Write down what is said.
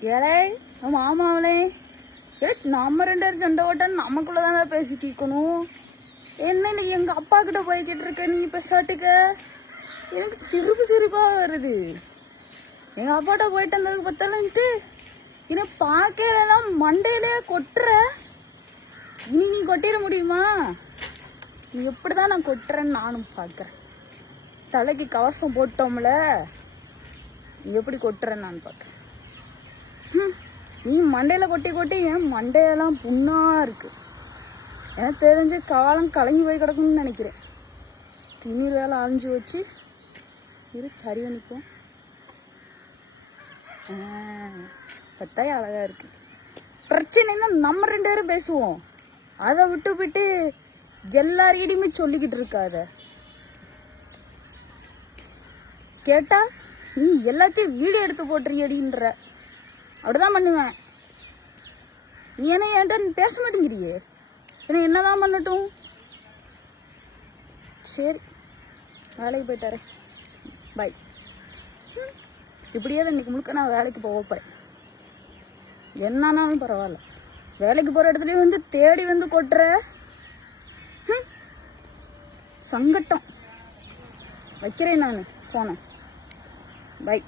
ஏழை மாமாவளே. ஏ நம்ம ரெண்டு பேரும் சண்டை ஓட்டன்னு நமக்குள்ள தானே பேசி இருக்கணும் என்ன நீ எங்க அப்பா கிட்ட போய்கிட்டு இருக்க நீ பேசாட்டுக்க? எனக்கு சிரிப்பு சிரிப்பா வருது. எங்க அப்பாட்ட போயிட்டு வந்ததுக்கு பத்தலன்ட்டு என்ன பார்க்கலாம் மண்டையிலே கொட்டுற? இனி நீ கொட்டிட முடியுமா? நீ எப்படிதான் நான் கொட்டுறேன்னு நானும் பார்க்குறேன். தலைக்கு கவசம் போட்டோம்ல. நீ எப்படி கொட்டுறேன்னு நான் பார்க்குறேன். நீ மண்டையில் கொட்டி கொட்டி என் மண்டையெல்லாம் புண்ணாக இருக்கு. எனக்கு தெரிஞ்சு காலம் கலங்கி போய் கிடக்கும்னு நினைக்கிறேன். திமிர் வேலை அழிஞ்சு வச்சு இரு சரி நிற்கும் பத்தாய் அழகா இருக்கு. பிரச்சனைன்னா நம்ம ரெண்டு பேரும் பேசுவோம். அதை விட்டு விட்டு எல்லாரையுமே சொல்லிக்கிட்டு இருக்காத. கேட்டா நீ எல்லாத்தையும் வீடியோ எடுத்து போட்டுறியடின்ற. அப்படிதான் பண்ணுவேன். நீ என்ன என்கிட்ட பேச மாட்டேங்கிறியே? என்ன என்னதான் பண்ணட்டும்? சரி வேலைக்கு போயிட்டாரே பாய் இப்படியே தான் இன்றைக்கி முழுக்க நான் வேலைக்கு போக என்னன்னாலும் பரவாயில்ல. வேலைக்கு போகிற இடத்துலையும் வந்து தேடி வந்து கொட்டுற சங்கட்டம். வைக்கிறேன் நான் ஃபோனை பை